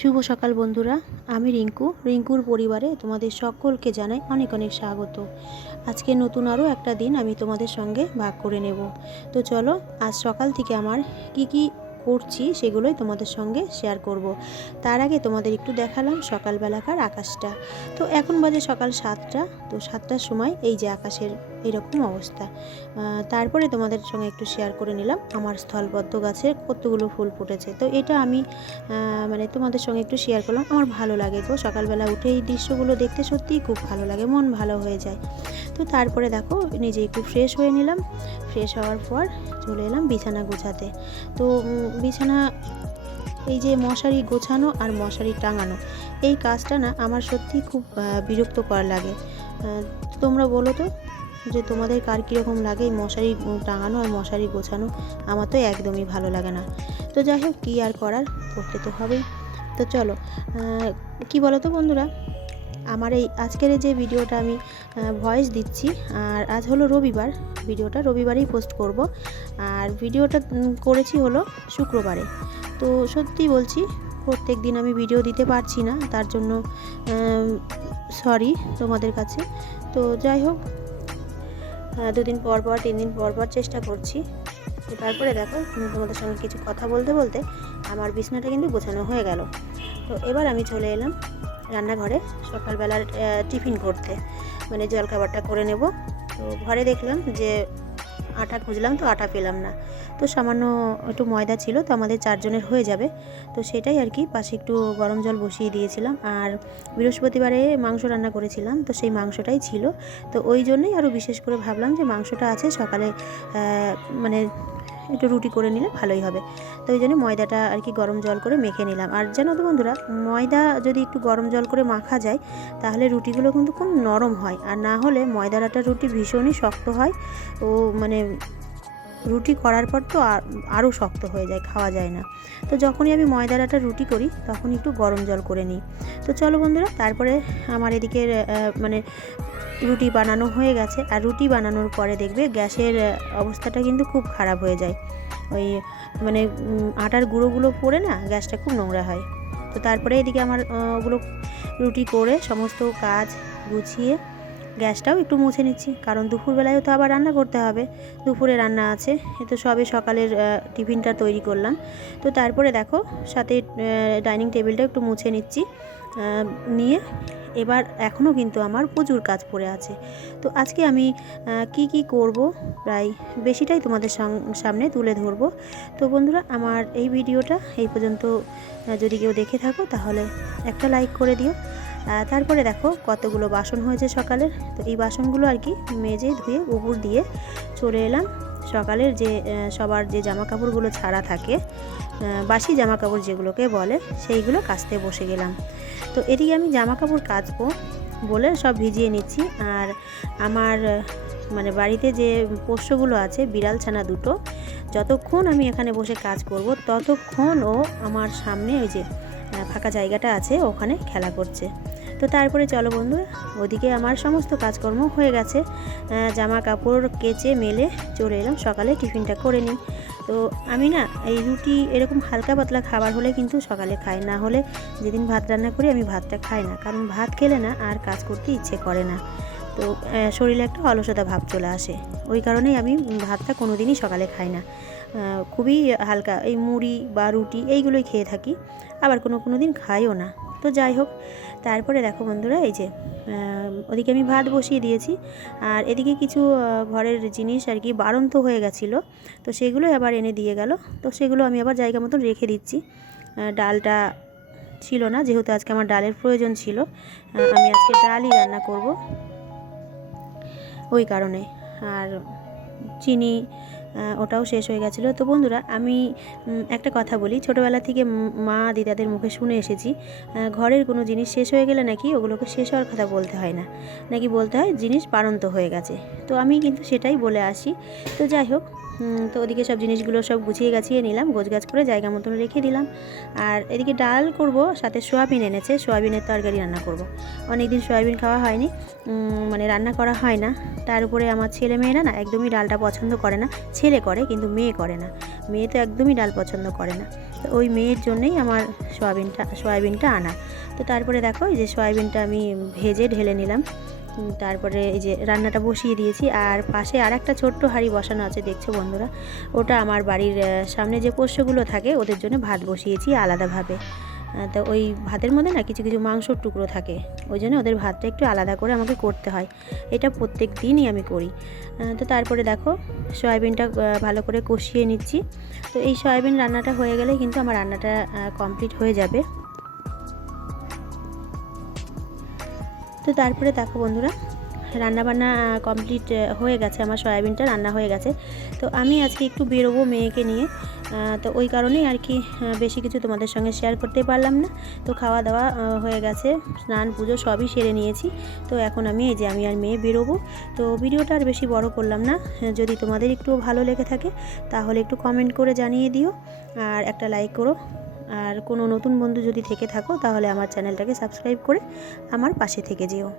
শুভ সকাল বন্ধুরা, আমি রিঙ্কু। রিঙ্কুর পরিবারে তোমাদের সকলকে জানাই অনেক অনেক স্বাগত। আজকে নতুন আরও একটা দিন আমি তোমাদের সঙ্গে ভাগ করে নেব। তো চলো, আজ সকাল থেকে আমার কি কি করছি সেগুলোই তোমাদের সঙ্গে শেয়ার করব। তার আগে তোমাদের একটু দেখালাম সকালবেলাকার আকাশটা। তো এখন বাজে সকাল সাতটা, তো সাতটার সময় এই যে আকাশের এরকম অবস্থা। তারপরে তোমাদের সঙ্গে একটু শেয়ার করে নিলাম। আমার স্থলবদ্ধ গাছে কতগুলো ফুল ফুটেছে। তো এটা আমি মানে তোমাদের সঙ্গে একটু শেয়ার করলাম। আমার ভালো লাগে তো সকালবেলা উঠে এই দৃশ্যগুলো দেখতে সত্যিই খুব ভালো লাগে। মন ভালো হয়ে যায়। তো তারপরে দেখো, নিজে একটু ফ্রেশ হয়ে নিলাম। ফ্রেশ হওয়ার পর চলে এলাম বিছানা গোছাতে। তো বিছানা, এই যে মশারি গোছানো আর মশারি টাঙানো, এই কাজটা না আমার সত্যি খুব বিরক্তকর লাগে। তোমরা বলো তো? যে তোমাদের কার কীরকম লাগে মশারি টাঙানো আর মশারি গোছানো, আমার তো একদমই ভালো লাগে না। তো যাই হোক, কী আর করার, করতে তো হবেই। তো চলো কি বলো তো বন্ধুরা? আমার এই আজকের যে ভিডিওটা আমি ভয়েস দিচ্ছি, আর আজ হলো রবিবার, ভিডিওটা রবিবারেই পোস্ট করব। আর ভিডিওটা করেছি হলো শুক্রবারে। তো সত্যি বলছি, প্রত্যেক দিন আমি ভিডিও দিতে পারছি না, তার জন্য সরি তোমাদের কাছে। তো যাই হোক দুদিন পর পর, তিন দিন পর পর চেষ্টা করছি। তো তারপরে দেখো তোমাদের সঙ্গে কিছু কথা বলতে বলতে আমার বিছনাটা কিন্তু গোছানো হয়ে গেল। তো এবার আমি চলে এলাম রান্নাঘরে সকালবেলার টিফিন করতে। মানে জলখাবারটা করে নেব। তো ঘরে দেখলাম যে আটা খুঁজলাম, তো আটা পেলাম না। তো সামান্য একটু ময়দা ছিল, তো আমাদের চারজনের হয়ে যাবে। তো সেটাই আর কি, পাশে একটু গরম জল বসিয়ে দিয়েছিলাম। আর বৃহস্পতিবারে মাংস রান্না করেছিলাম, তো সেই মাংসটাই ছিল। তো ওই জন্যই আরও বিশেষ করে ভাবলাম যে মাংসটা আছে, সকালে মানে একটু রুটি করে নিলে ভালোই হবে। তো ওই জন্য ময়দাটা আর কি গরম জল করে মেখে নিলাম। আর জানো তো বন্ধুরা, ময়দা যদি একটু গরম জল করে মাখা যায়, তাহলে রুটিগুলো কিন্তু খুব নরম হয়। আর না হলে ময়দার রুটি ভীষণই শক্ত হয়। ও মানে রুটি করার পর তো আরও শক্ত হয়ে যায়, খাওয়া যায় না। তো যখনই আমি ময়দার আটার রুটি করি তখন একটু গরম জল করে নিই। তো চলো বন্ধুরা, তারপরে আমার এদিকে মানে রুটি বানানো হয়ে গেছে। আর রুটি বানানোর পরে দেখবে গ্যাসের অবস্থাটা কিন্তু খুব খারাপ হয়ে যায়। ওই মানে আটার গুঁড়োগুলো পড়ে না, গ্যাসটা খুব নোংরা হয়। তো তারপরে এদিকে আমার ওগুলো রুটি করে সমস্ত কাজ গুছিয়ে গ্যাসটাও একটু মুছে নিচ্ছি। কারণ দুপুরবেলায়ও তো আবার রান্না করতে হবে। দুপুরে রান্না আছে। এ তো সবে সকালের টিফিনটা তৈরি করলাম। তো তারপরে দেখো, সাথে ডাইনিং টেবিলটা একটু মুছে নিচ্ছি। নিয়ে এবার এখনও কিন্তু আমার প্রচুর কাজ পড়ে আছে। তো আজকে আমি কি কি করব প্রায় বেশিটাই তোমাদের সামনে তুলে ধরবো। তো বন্ধুরা, আমার এই ভিডিওটা এই পর্যন্ত যদি কেউ দেখে থাকো তাহলে একটা লাইক করে দিও। তারপরে দেখো কতগুলো বাসন হয়েছে সকালের। তো এই বাসনগুলো আর কি মেজে ধুয়ে, উপর দিয়ে চলে এলাম। সকালের যে সবার যে জামা কাপড়গুলো ছাড়া থাকে বাসি জামা কাপড় যেগুলোকে বলে, সেইগুলো কাচতে বসে গেলাম। তো এদিকে আমি জামা কাপড় কাচবো বলে সব ভিজিয়ে নিচ্ছি। আর আমার মানে বাড়িতে যে পোষ্যগুলো আছে বিড়াল ছানা দুটো, যতক্ষণ আমি এখানে বসে কাজ করব, ততক্ষণ ও আমার সামনে ওই যে ফাঁকা জায়গাটা আছে, ওখানে খেলা করছে। তো তারপরে চলো বন্ধু, ওদিকে আমার সমস্ত কাজকর্ম হয়ে গেছে। জামা কাপড় কেচে মেলে চলে এলাম, সকালে টিফিনটা করে নিই। তো আমি না, এই রুটি এরকম হালকা পাতলা খাবার হলে কিন্তু সকালে খাই, না হলে যেদিন ভাত রান্না করি আমি ভাতটা খাই না। কারণ ভাত খেলে না আর কাজ করতে ইচ্ছে করে না। তো শরীরে একটা অলসতা ভাব চলে আসে। ওই কারণেই আমি ভাতটা কোনো দিনই সকালে খাই না। খুবই হালকা, এই মুড়ি বা রুটি এইগুলোই খেয়ে থাকি। আবার কোনো কোনো দিন খাইও না। তো যাই হোক, তারপরে দেখো বন্ধুরা, এই যে ওদিকে আমি ভাত বসিয়ে দিয়েছি। আর এদিকে কিছু ঘরের জিনিস আর কি বাড়ন্ত হয়ে গেছিল। তো সেগুলোই আবার এনে দিয়ে গেল। তো সেগুলো আমি আবার জায়গা মতন রেখে দিচ্ছি। ডালটা ছিল না, যেহেতু আজকে আমার ডালের প্রয়োজন ছিল আমি আজকে ডালই রান্না করব। ওই কারণে। আর চিনি ওটাও শেষ হয়ে গেছিল। তো বন্ধুরা, আমি একটা কথা বলি, ছোটোবেলা থেকে মা দিদাদের মুখে শুনে এসেছি ঘরের কোনো জিনিস শেষ হয়ে গেলে নাকি ওগুলোকে শেষ হওয়ার কথা বলতে হয় না। নাকি বলতে হয়, জিনিস পারন্ত হয়ে গেছে। তো আমি কিন্তু সেটাই বলে আসি। তো যাই হোক তো ওদিকে সব জিনিসগুলো সব গুছিয়ে গাছিয়ে নিলাম গোছ গাছ করে জায়গা মতন রেখে দিলাম। আর এদিকে ডাল করব, সাথে সোয়াবিন এনেছে, সোয়াবিনের তরকারি রান্না করব। অনেক দিন সোয়াবিন খাওয়া হয়নি মানে রান্না করা হয় না। তার উপরে আমার ছেলে মেয়েরা না একদমই ডালটা পছন্দ করে না। ছেলে করে, কিন্তু মেয়ে করে না। মেয়ে তো একদমই ডাল পছন্দ করে না। তো ওই মেয়ের জন্যই আমার সোয়াবিনটা সোয়াবিনটা আনা। তো তারপরে দেখো যে সোয়াবিনটা আমি ভেজে ঢেলে নিলাম। তারপরে এই যে রান্নাটা বসিয়ে দিয়েছি আর পাশে আর একটা ছোট্ট হাঁড়ি বসানো আছে, দেখছ বন্ধুরা? ওটা আমার বাড়ির সামনে যে পোষ্যগুলো থাকে, ওদের জন্য ভাত বসিয়েছি আলাদাভাবে। তো ওই ভাতের মধ্যে না কিছু কিছু মাংসর টুকরো থাকে। ওই জন্য ওদের ভাতটা একটু আলাদা করে আমাকে করতে হয়। এটা প্রত্যেক দিনই আমি করি। তো তারপরে দেখো, সয়াবিনটা ভালো করে কষিয়ে নিচ্ছি। তো এই সয়াবিন রান্নাটা হয়ে গেলে কিন্তু আমার রান্নাটা কমপ্লিট হয়ে যাবে। তো তারপরে দেখো বন্ধুরা, রান্নাবান্না কমপ্লিট হয়ে গেছে আমার সয়াবিনটা, রান্না হয়ে গেছে। তো আমি আজকে একটু বেরোবো মেয়েকে নিয়ে। তো ওই কারণেই আর কি বেশি কিছু তোমাদের সঙ্গে শেয়ার করতে পারলাম না। তো খাওয়া দাওয়া হয়ে গেছে, স্নান, পুজো সবই সেরে নিয়েছি। তো এখন আমি এই যে আমি আর মেয়ে বেরোবো। তো ভিডিওটা আর বেশি বড় করলাম না। যদি তোমাদের একটু ভালো লেগে থাকে, তাহলে একটু কমেন্ট করে জানিয়ে দিও। আর একটা লাইক করো। আর কোনো নতুন বন্ধু যদি থেকে থাকো, তাহলে আমার চ্যানেলটাকে সাবস্ক্রাইব করে আমার পাশে থেকে যেও।